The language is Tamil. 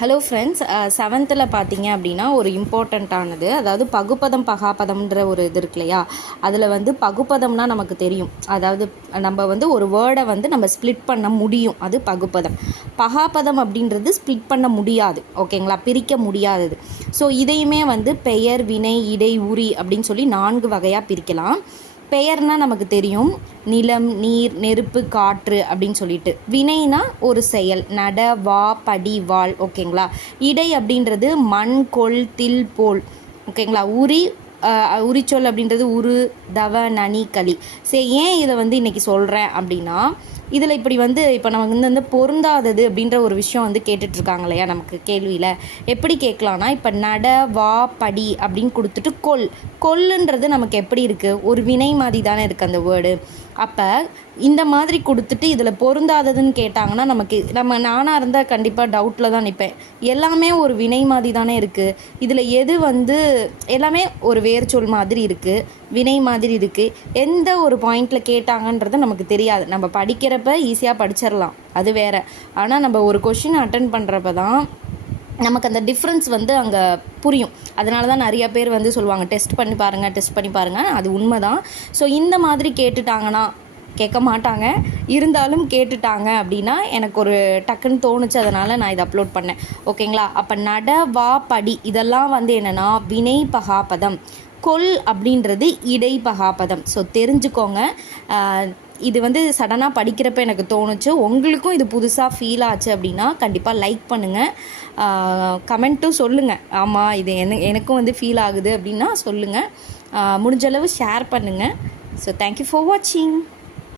ஹலோ ஃப்ரெண்ட்ஸ், செவன்த்தில் பார்த்தீங்க அப்படின்னா ஒரு இம்பார்ட்டண்ட்டானது, அதாவது பகுப்பதம் பகாப்பதம்ன்ற ஒரு இது இருக்கு இல்லையா. அதில் வந்து பகுப்பதம்னா நமக்கு தெரியும், அதாவது நம்ம வந்து ஒரு வேர்டை வந்து நம்ம ஸ்ப்ளிட் பண்ண முடியும், அது பகுப்பதம். பகாப்பதம் அப்படின்றது ஸ்ப்ளிட் பண்ண முடியாது, ஓகேங்களா, பிரிக்க முடியாதது. ஸோ இதையுமே வந்து பெயர், வினை, இடை, உரி அப்படின்னு சொல்லி 4 வகையாக பிரிக்கலாம். பெயர்னால் நமக்கு தெரியும், நிலம், நீர், நெருப்பு, காற்று அப்படின்னு சொல்லிட்டு. வினைனா ஒரு செயல், நட, வா, படி, வாழ், ஓகேங்களா. இடை அப்படின்றது மண், கொள், தில், போல், ஓகேங்களா. உரிச்சொல் அப்படின்றது உரு, தவ, நனி, களி. சரி, ஏன் இதை வந்து இன்றைக்கி சொல்கிறேன் அப்படின்னா, இதில் இப்படி வந்து இப்போ நமக்கு வந்து பொருந்தாதது அப்படின்ற ஒரு விஷயம் வந்து கேட்டுட்ருக்காங்க இல்லையா நமக்கு கேள்வியில். எப்படி கேட்கலான்னா, இப்போ நட, வா, படி அப்படின்னு கொடுத்துட்டு கொல்லுன்றது நமக்கு எப்படி இருக்குது, ஒரு வினை மாதிரி தானே இருக்குது அந்த வேர்டு. அப்போ இந்த மாதிரி கொடுத்துட்டு இதில் பொருந்தாததுன்னு கேட்டாங்கன்னா நானாக இருந்தால் கண்டிப்பாக டவுட்டில் தான் நிற்பேன். எல்லாமே ஒரு வினை மாதிரி தானே இருக்குது, இதில் எது வந்து எல்லாமே ஒரு வேர் சொல் மாதிரி இருக்குது, வினை மாதிரி இருக்குது, எந்த ஒரு பாயிண்டில் கேட்டாங்கன்றது நமக்கு தெரியாது. நம்ம படிக்கிறப்ப ஈஸியாக படிச்சிடலாம், அது வேறு. ஆனால் நம்ம ஒரு கொஷின் அட்டன் பண்ணுறப்ப தான் நமக்கு அந்த டிஃப்ரென்ஸ் வந்து அங்கே புரியும். அதனால தான் நிறைய பேர் வந்து சொல்லுவாங்க, டெஸ்ட் பண்ணி பாருங்கள். அது உண்மை தான். ஸோ இந்த மாதிரி கேட்டுட்டாங்கன்னா, கேட்க மாட்டாங்க, இருந்தாலும் கேட்டுட்டாங்க அப்படின்னா எனக்கு ஒரு டக்குன்னு தோணுச்சு, அதனால் நான் இதை அப்லோட் பண்ணேன், ஓகேங்களா. அப்போ நட, வா, படி இதெல்லாம் வந்து என்னென்னா வினை பகாப்பதம். கொல் அப்படின்றது இடை பகாப்பதம். ஸோ தெரிஞ்சுக்கோங்க. இது வந்து சடனாக படிக்கிறப்ப எனக்கு தோணுச்சு. உங்களுக்கும் இது புதுசாக ஃபீல் ஆச்சு அப்படின்னா கண்டிப்பாக லைக் பண்ணுங்கள், கமெண்ட்டும் சொல்லுங்கள். ஆமாம், இது எனக்கும் வந்து ஃபீல் ஆகுது அப்படின்னா சொல்லுங்கள். முடிஞ்சளவு ஷேர் பண்ணுங்கள். ஸோ தேங்க்யூ ஃபார் வாட்சிங்.